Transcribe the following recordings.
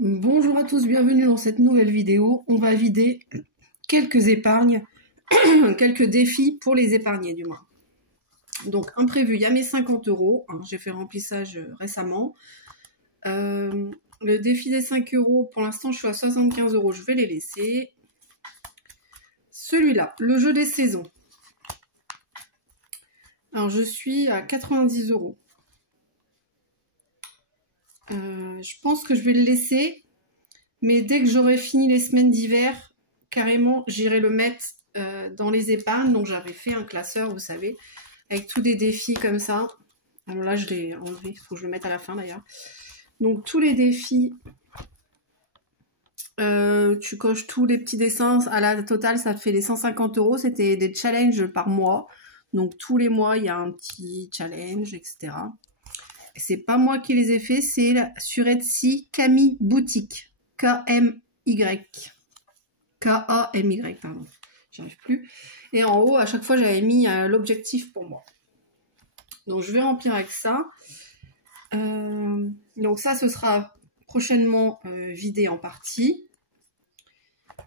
Bonjour à tous, bienvenue dans cette nouvelle vidéo. On va vider quelques épargnes, quelques défis pour les épargnés du moins. Donc imprévu, il y a mes 50 €, hein, j'ai fait le remplissage récemment. Le défi des 5 €, pour l'instant je suis à 75 €, je vais les laisser. Celui-là, le jeu des saisons. Alors je suis à 90 €. Je pense que je vais le laisser, mais dès que j'aurai fini les semaines d'hiver, carrément, j'irai le mettre dans les épargnes. Donc j'avais fait un classeur, vous savez, avec tous des défis comme ça. Alors là, je l'ai enlevé, il faut que je le mette à la fin d'ailleurs. Donc tous les défis, tu coches tous les petits dessins. À la totale, ça te fait les 150 €. C'était des challenges par mois. Donc tous les mois, il y a un petit challenge, etc. C'est pas moi qui les ai fait, c'est sur Etsy, Camille Boutique. K-M-Y. K-A-M-Y, pardon. J'arrive plus. Et en haut, à chaque fois, j'avais mis l'objectif pour moi. Donc, je vais remplir avec ça. Donc, ça, ce sera prochainement vidé en partie.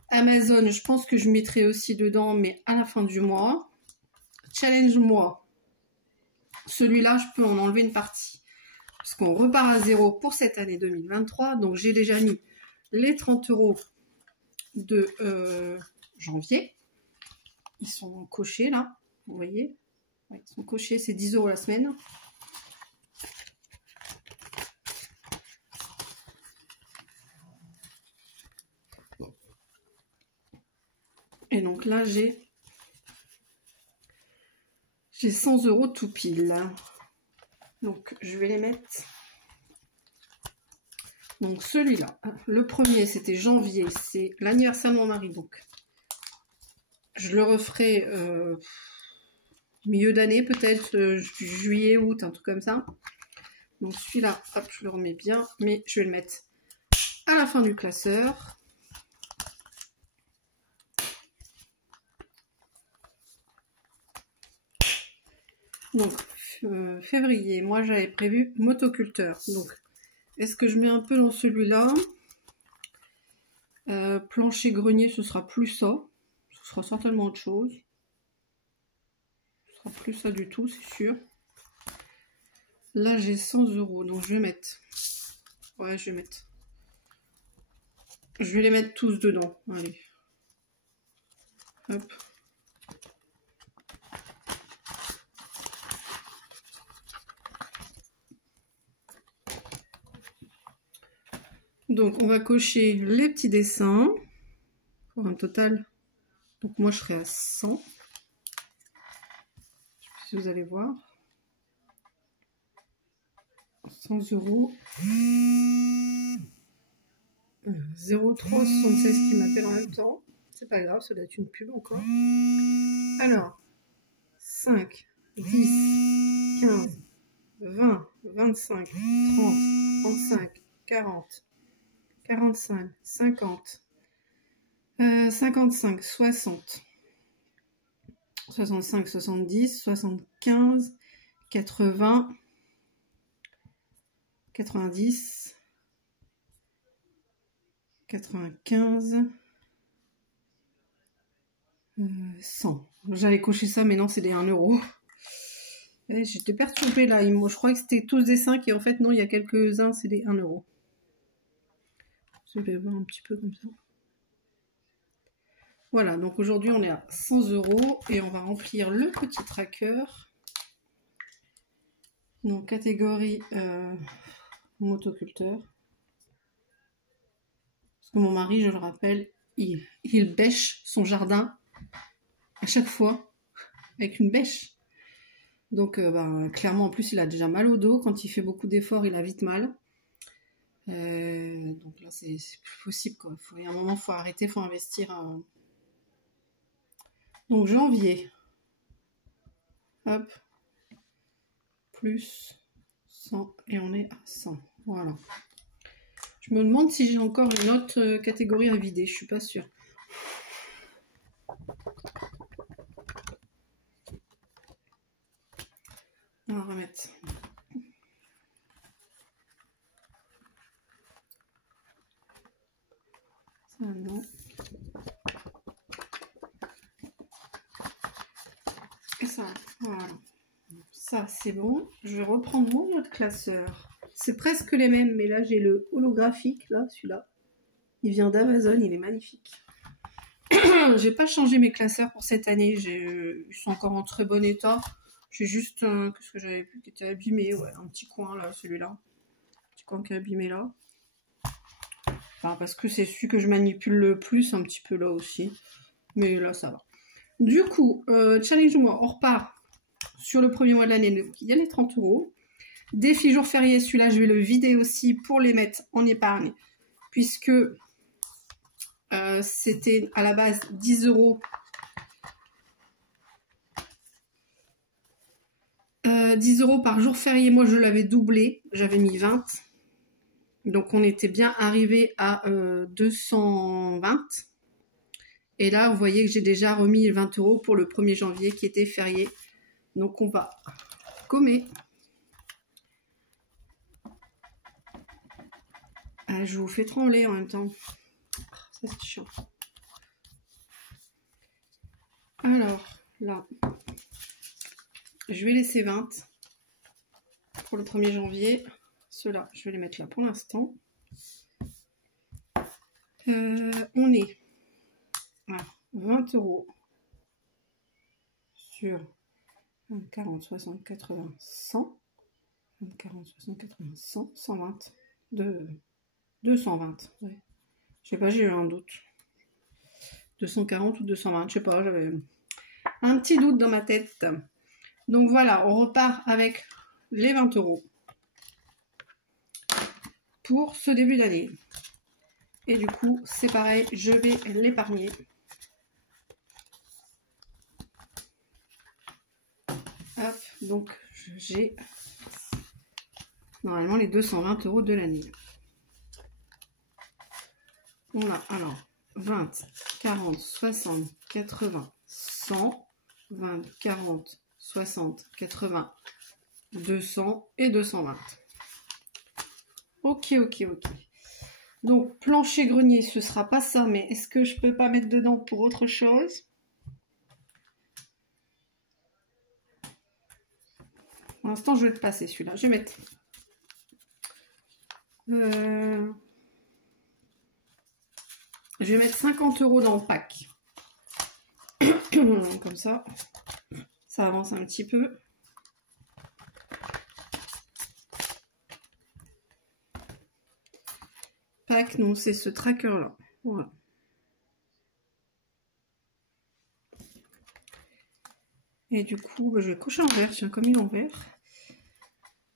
Amazon, je pense que je mettrai aussi dedans, mais à la fin du mois. Challenge mois. Celui-là, je peux en enlever une partie. Parce qu'on repart à zéro pour cette année 2023. Donc, j'ai déjà mis les 30 € de janvier. Ils sont cochés là, vous voyez. Ouais, ils sont cochés, c'est 10 € la semaine. Et donc là, j'ai 100 € tout pile. Donc, je vais les mettre. Donc, celui-là, le premier, c'était janvier. C'est l'anniversaire de mon mari. Donc, je le referai milieu d'année, peut-être juillet, août, un truc comme ça. Donc, celui-là, hop, je le remets bien. Mais je vais le mettre à la fin du classeur. Donc, février, moi j'avais prévu motoculteur. Donc, est-ce que je mets un peu dans celui-là? Plancher grenier, ce sera plus ça. Ce sera certainement autre chose. Ce sera plus ça du tout, c'est sûr. Là, j'ai 100 €, donc je vais mettre. Ouais, je vais mettre. Je vais les mettre tous dedans. Allez. Hop. Donc, on va cocher les petits dessins pour un total. Donc, moi, je serai à 100. Je sais pas si vous allez voir. 100 €. 0376 qui m'appelle en même temps. C'est pas grave, ça doit être une pub encore. Alors, 5, 10, 15, 20, 25, 30, 35, 40, 45, 50, 55, 60, 65, 70, 75, 80, 90, 95, 100. J'allais cocher ça, mais non, c'est des 1 €. J'étais perturbée là. Je croyais que c'était tous des 5 et en fait, non, il y a quelques-uns, c'est des 1 €. Je vais voir un petit peu comme ça. Voilà, donc aujourd'hui, on est à 100 € et on va remplir le petit tracker. Donc, catégorie motoculteur. Parce que mon mari, je le rappelle, il bêche son jardin à chaque fois avec une bêche. Donc, clairement, en plus, il a déjà mal au dos. Quand il fait beaucoup d'efforts, il a vite mal. Donc là, c'est plus possible, quoi. Il y a un moment, il faut arrêter, il faut investir. Donc, janvier. Hop. Plus 100. Et on est à 100. Voilà. Je me demande si j'ai encore une autre catégorie à vider. Je suis pas sûre. On va remettre. Ça, non. Et ça, voilà. Ça, c'est bon. Je vais reprendre mon autre classeur. C'est presque les mêmes, mais là, j'ai le holographique, là, celui-là. Il vient d'Amazon, il est magnifique. J'ai pas changé mes classeurs pour cette année. Ils sont encore en très bon état. J'ai juste, qu'est-ce que j'avais vu qui était abîmé. Ouais, un petit coin, là, celui-là. Un petit coin qui est abîmé, là. Enfin, parce que c'est celui que je manipule le plus, un petit peu là aussi. Mais là, ça va. Du coup, challenge-moi, on repart sur le premier mois de l'année. Il y a les 30 €. Défi jour férié, celui-là, je vais le vider aussi pour les mettre en épargne. Puisque c'était à la base 10 €. 10 € par jour férié. Moi, je l'avais doublé. J'avais mis 20. Donc, on était bien arrivé à 220. Et là, vous voyez que j'ai déjà remis 20 € pour le 1er janvier qui était férié. Donc, on va gommer. Ah, je vous fais trembler en même temps. Ça, c'est chiant. Alors, là, je vais laisser 20 pour le 1er janvier. Ceux-là, je vais les mettre là pour l'instant. On est à 20 € sur 20, 40, 60, 80, 100. 20, 40, 60, 80, 100, 120. 220. Ouais. Je sais pas, j'ai eu un doute. 240 ou 220, je sais pas, j'avais un petit doute dans ma tête. Donc voilà, on repart avec les 20 € pour ce début d'année. Et du coup, c'est pareil, je vais l'épargner. Hop, donc j'ai normalement les 220 € de l'année. On a alors 20, 40, 60, 80, 100, 20, 40, 60, 80, 200 et 220. Ok. Donc, plancher grenier, ce sera pas ça, mais est-ce que je peux pas mettre dedans pour autre chose? Pour l'instant, je vais le passer celui-là. Je vais mettre... Je vais mettre 50 € dans le pack. Comme ça, ça avance un petit peu. Pack, non, c'est ce tracker-là. Voilà. Et du coup, je vais cocher en vert, tiens, comme il est en vert.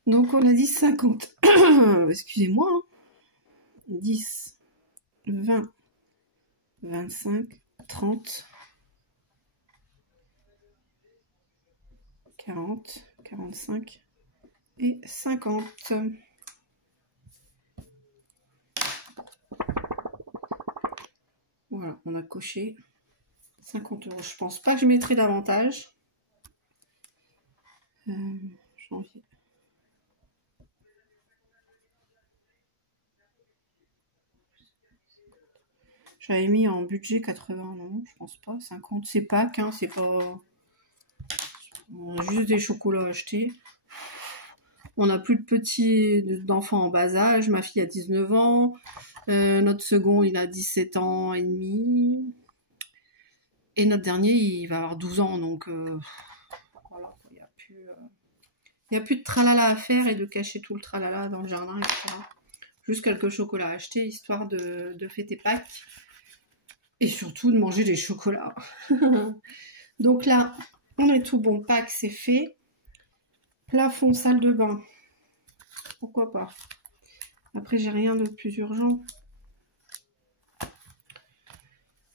Donc, on a dit 50. Excusez-moi. Hein. 10, 20, 25, 30, 40, 45 et 50. Voilà, on a coché 50 €. Je pense pas que je mettrai davantage. Janvier. J'avais mis en budget 80, non, je pense pas. 50, c'est Pâques, hein, c'est pas... On a juste des chocolats à acheter. On n'a plus de petits d'enfants en bas âge. Ma fille a 19 ans. Notre second, il a 17 ans et demi. Et notre dernier, il va avoir 12 ans. Donc, voilà, il n'y a plus de tralala à faire et de cacher tout le tralala dans le jardin, etc. Juste quelques chocolats à acheter, histoire de fêter Pâques. Et surtout de manger des chocolats. Donc là, on est tout bon. Pâques, c'est fait. Plafond, salle de bain. Pourquoi pas. Après, j'ai rien de plus urgent.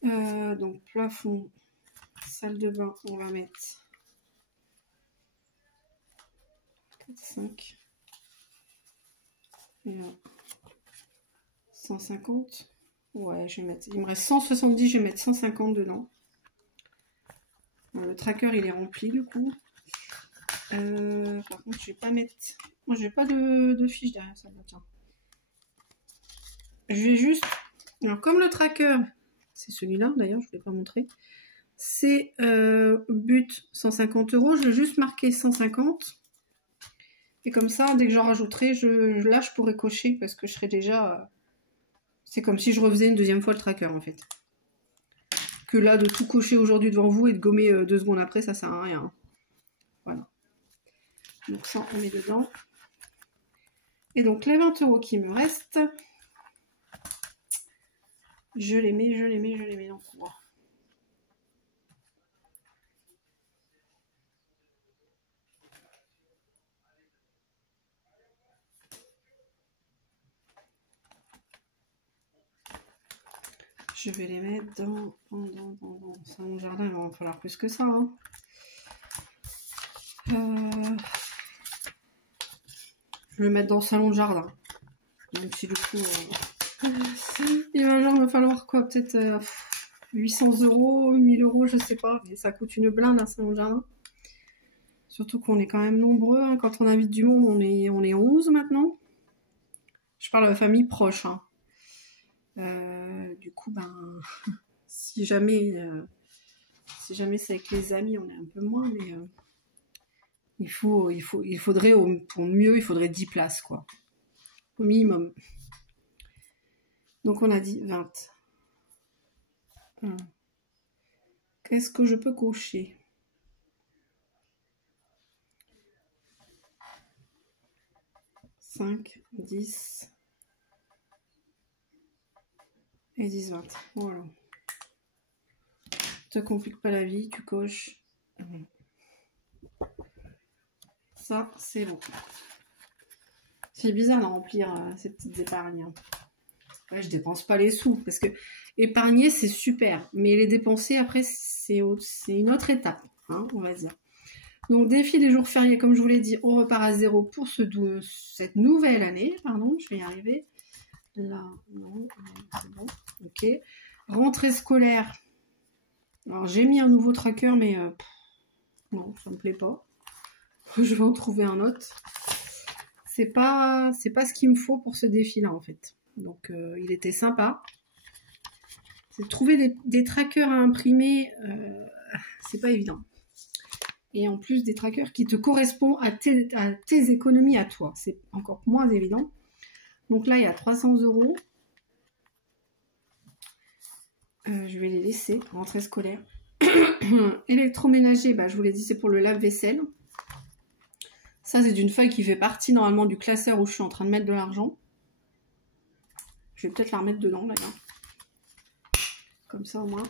Donc, plafond, salle de bain, on va mettre 4, 5. Et là, 150. Ouais, je vais mettre... Il me reste 170, je vais mettre 150 dedans. Le tracker, il est rempli, du coup. Par contre, je vais pas mettre... Moi, j'ai pas de fiche derrière ça. Tiens. Je vais juste Alors, comme le tracker, c'est celui-là, d'ailleurs, je ne vais pas montrer. C'est but 150 €. Je vais juste marquer 150. Et comme ça, dès que j'en rajouterai, là, je pourrais cocher parce que je serai déjà... c'est comme si je refaisais une deuxième fois le tracker, en fait. Que là, de tout cocher aujourd'hui devant vous et de gommer 2 secondes après, ça sert à rien. Voilà. Donc ça, on met dedans. Et donc, les 20 € qui me restent, je les mets dans le couloir. Je vais les mettre dans salon jardin. Il va en falloir plus que ça. Hein. Je vais le mettre dans le salon de jardin. Même si du coup, il va genre me falloir quoi, peut-être 800 €, 1000 €, je sais pas. Mais ça coûte une blinde un salon de jardin. Surtout qu'on est quand même nombreux. Hein. Quand on invite du monde, on est 11 maintenant. Je parle à la famille proche. Hein. Du coup, ben, si jamais c'est avec les amis, on est un peu moins, mais il faudrait, pour mieux, il faudrait 10 places, quoi. Au minimum. Donc, on a dit 20. Qu'est-ce que je peux cocher? « 5, 10 et 10, 20. Voilà. Te complique pas la vie, tu coches. Ça, c'est bon. C'est bizarre de remplir ces petites épargnes. Ouais, je dépense pas les sous, parce que épargner, c'est super. Mais les dépenser, après, c'est une autre étape, hein, on va dire. Donc, défi des jours fériés, comme je vous l'ai dit, on repart à 0 pour cette nouvelle année. Pardon, je vais y arriver. Là, non, c'est bon. Ok. Rentrée scolaire. Alors, j'ai mis un nouveau tracker, mais non, ça me plaît pas. Je vais en trouver un autre. C'est pas ce qu'il me faut pour ce défi-là, en fait. Donc, il était sympa. C'est de trouver des trackers à imprimer, c'est pas évident. Et en plus, des trackers qui te correspondent à tes économies à toi. C'est encore moins évident. Donc là, il y a 300 €. Je vais les laisser. Rentrée scolaire. Électroménager, bah, je vous l'ai dit, c'est pour le lave-vaisselle. Ça, c'est d'une feuille qui fait partie normalement du classeur où je suis en train de mettre de l'argent. Je vais peut-être la remettre dedans, d'ailleurs. Comme ça, au moins.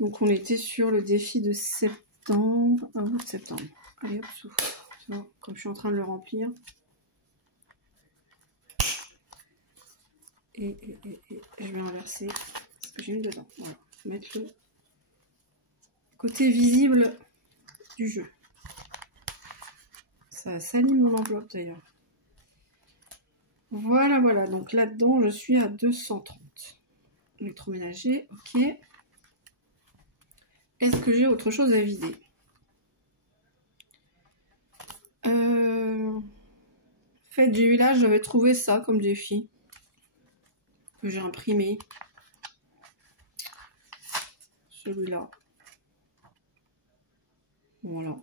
Donc, on était sur le défi de septembre. Août, septembre. Allez, hop, souffle. Comme je suis en train de le remplir. Et je vais inverser ce que j'ai mis dedans. Voilà. Mettre le côté visible du jeu. Ça salit mon enveloppe d'ailleurs. Voilà, voilà. Donc là-dedans, je suis à 230. Électroménager, ok. Est-ce que j'ai autre chose à vider? Fête du village, j'avais trouvé ça comme défi. Que j'ai imprimé. Celui-là. Voilà.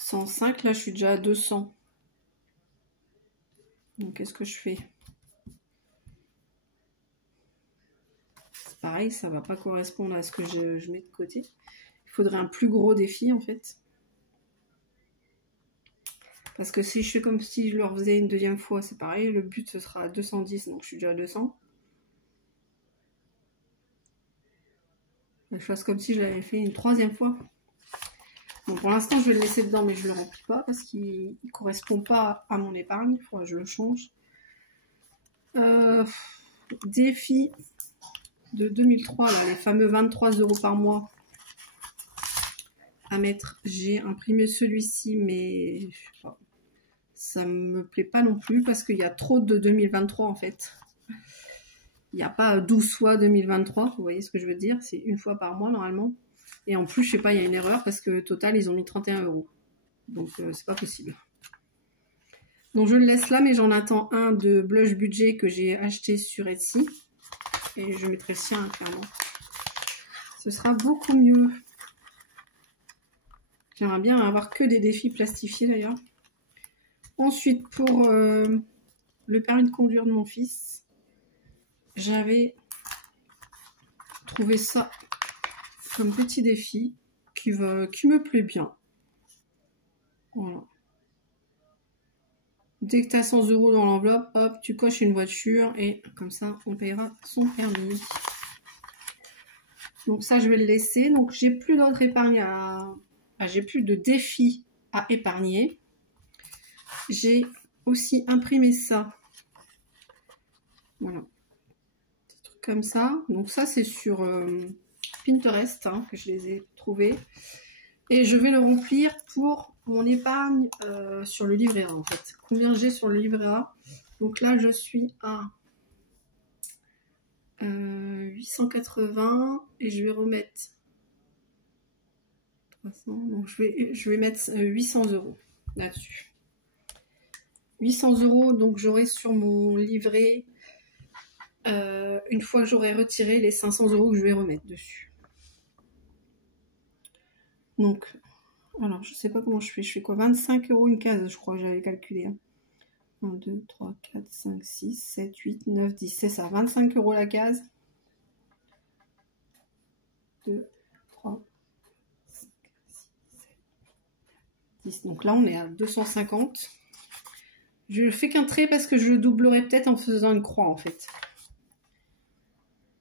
105, là je suis déjà à 200. Donc qu'est-ce que je fais? C'est pareil, ça va pas correspondre à ce que je mets de côté. Il faudrait un plus gros défi en fait. Parce que si je fais comme si je le refaisais une deuxième fois, c'est pareil. Le but ce sera à 210, donc je suis déjà à 200. Je fasse comme si je l'avais fait une troisième fois. Bon, pour l'instant, je vais le laisser dedans, mais je ne le remplis pas parce qu'il ne correspond pas à mon épargne. Il faudra que je le change. Défi de 2003, là, les fameux 23 € par mois à mettre. J'ai imprimé celui-ci, mais je sais pas, ça me plaît pas non plus parce qu'il y a trop de 2023 en fait. Il n'y a pas 12 fois 2023, vous voyez ce que je veux dire? C'est une fois par mois normalement. Et en plus, je sais pas, il y a une erreur parce que total, ils ont mis 31 €. Donc, c'est pas possible. Donc je le laisse là, mais j'en attends un de blush budget que j'ai acheté sur Etsy. Et je mettrai le sien, clairement. Ce sera beaucoup mieux. J'aimerais bien avoir que des défis plastifiés d'ailleurs. Ensuite, pour le permis de conduire de mon fils, j'avais trouvé ça comme petit défi qui me plaît bien. Voilà. Dès que tu as 100 € dans l'enveloppe, hop, tu coches une voiture et comme ça, on paiera son permis. Donc ça, je vais le laisser. Donc j'ai plus d'autres épargnes à... j'ai plus de défis à épargner. J'ai aussi imprimé ça. Voilà. Des trucs comme ça. Donc ça, c'est sur Pinterest hein, que je les ai trouvés. Et je vais le remplir pour mon épargne sur le livret A en fait. Combien j'ai sur le livret A? Donc là, je suis à 880 et je vais remettre 300. Donc je vais mettre 800 € là-dessus. 800 €, donc j'aurai sur mon livret, une fois que j'aurai retiré les 500 € que je vais remettre dessus. Donc, alors je sais pas comment je fais quoi? 25 € une case, je crois que j'avais calculé. Hein. 1, 2, 3, 4, 5, 6, 7, 8, 9, 10, c'est ça, 25 € la case. 2, 3, 5, 6, 7, 10. Donc là, on est à 250. Je fais qu'un trait parce que je le doublerai peut-être en faisant une croix, en fait.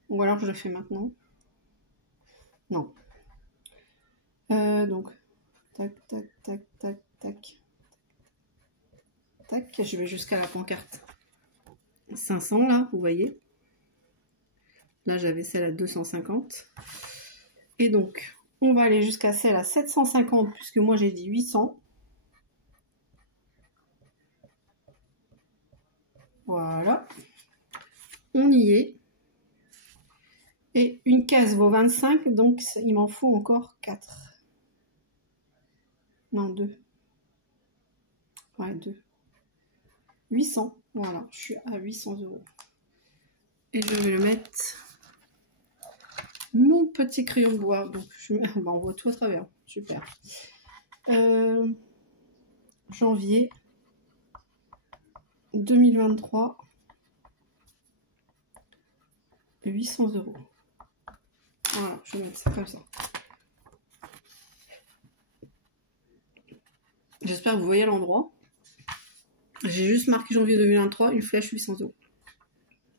Ou alors je le fais maintenant. Non. Donc, tac, tac, tac, tac, tac. Tac, je vais jusqu'à la pancarte 500, là, vous voyez. Là, j'avais celle à 250. Et donc, on va aller jusqu'à celle à 750, puisque moi, j'ai dit 800. Voilà. On y est. Et une case vaut 25, donc il m'en faut encore 4. Non, 2. Ouais, 2. 800. Voilà, je suis à 800 €. Et je vais le mettre... Mon petit crayon de bois. Donc, on voit tout à travers. Super. Janvier 2023. 800 €. Voilà, je vais mettre ça comme ça. J'espère que vous voyez l'endroit. J'ai juste marqué janvier 2023, une flèche 800 €.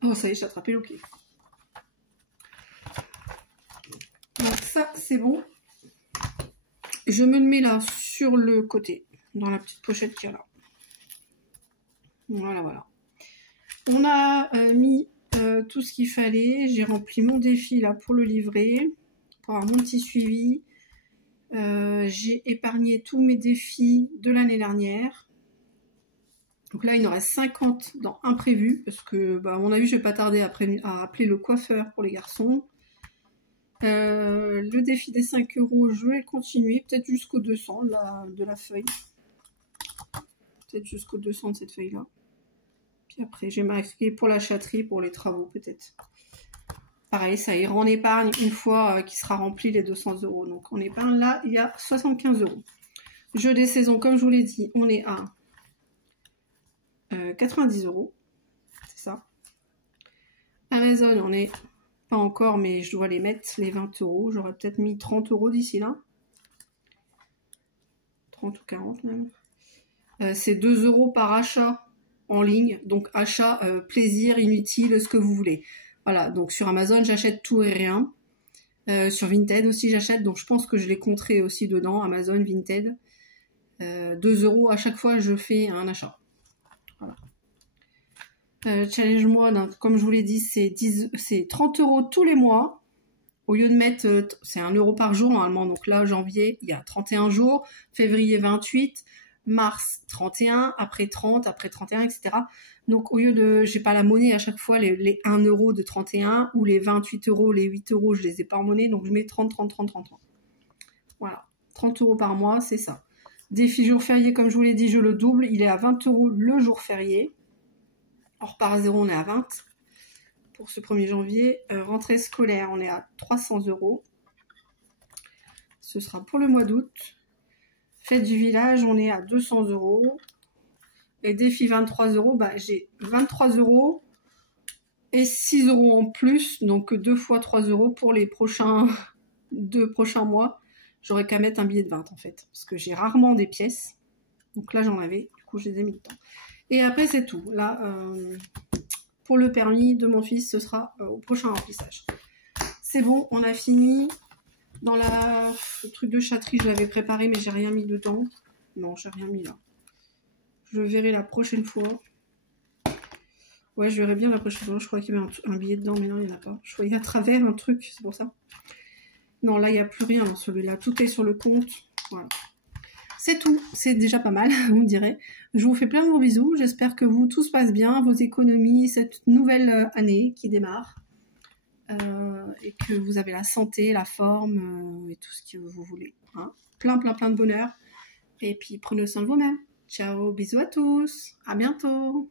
Oh, ça y est, j'ai attrapé l'ok. Donc ça, c'est bon. Je me le mets là, sur le côté, dans la petite pochette qu'il y a là. Voilà, voilà. On a mis tout ce qu'il fallait. J'ai rempli mon défi là pour le livret, pour avoir mon petit suivi. J'ai épargné tous mes défis de l'année dernière. Donc là, il en reste 50 dans imprévu, parce que, bah, à mon avis, je vais pas tarder à appeler le coiffeur pour les garçons. Le défi des 5 €, je vais le continuer, peut-être jusqu'au 200 de la feuille. Peut-être jusqu'au 200 de cette feuille-là. Puis après, j'ai marqué pour la chatterie, pour les travaux, peut-être. Pareil, ça ira en épargne une fois qu'il sera rempli les 200 €. Donc en épargne, là, il y a 75 €. Jeu des saisons, comme je vous l'ai dit, on est à 90 €. C'est ça. Amazon, on est pas encore, mais je dois les mettre, les 20 €. J'aurais peut-être mis 30 € d'ici là. 30 ou 40 même. C'est 2 € par achat en ligne. Donc achat, plaisir, inutile, ce que vous voulez. Voilà, donc sur Amazon, j'achète tout et rien. Sur Vinted aussi, j'achète. Donc je pense que je les compterai aussi dedans, Amazon, Vinted. 2 € à chaque fois, je fais un achat. Voilà. Challenge moi, donc, comme je vous l'ai dit, c'est 30 € tous les mois. Au lieu de mettre, c'est 1 € par jour normalement. Donc là, janvier, il y a 31 jours. Février, 28. Mars, 31. Après 30, après 31, etc. Donc au lieu de, j'ai pas la monnaie à chaque fois, les 1 € de 31 ou les 28 €, les 8 €, je les ai pas en monnaie. Donc je mets 30, 30, 30, 30, 30. Voilà. 30 € par mois, c'est ça. Défi jour férié, comme je vous l'ai dit, je le double. Il est à 20 € le jour férié. On repart à 0, on est à 20 pour ce 1er janvier. Rentrée scolaire, on est à 300 €. Ce sera pour le mois d'août. Fête du village, on est à 200 €. Et défi 23 €, bah, j'ai 23 € et 6 € en plus. Donc 2 fois 3 € pour les deux prochains mois. J'aurais qu'à mettre un billet de 20 en fait. Parce que j'ai rarement des pièces. Donc là, j'en avais. Du coup, je les ai mis dedans. Et après, c'est tout. Là, pour le permis de mon fils, ce sera au prochain remplissage. C'est bon, on a fini. Dans le truc de chatterie, je l'avais préparé, mais j'ai rien mis dedans. Non, j'ai rien mis là. Je verrai la prochaine fois. Ouais, je verrai bien la prochaine fois. Je crois qu'il y avait un billet dedans, mais non, il n'y en a pas. Je voyais à travers un truc, c'est pour ça. Non, là, il n'y a plus rien dans celui-là. Tout est sur le compte. Voilà. C'est tout. C'est déjà pas mal, on dirait. Je vous fais plein de gros bisous. J'espère que tout se passe bien, vos économies, cette nouvelle année qui démarre. Et que vous avez la santé, la forme et tout ce que vous voulez. Hein. Plein de bonheur. Et puis, prenez soin de vous-même. Ciao, bisous à tous. À bientôt.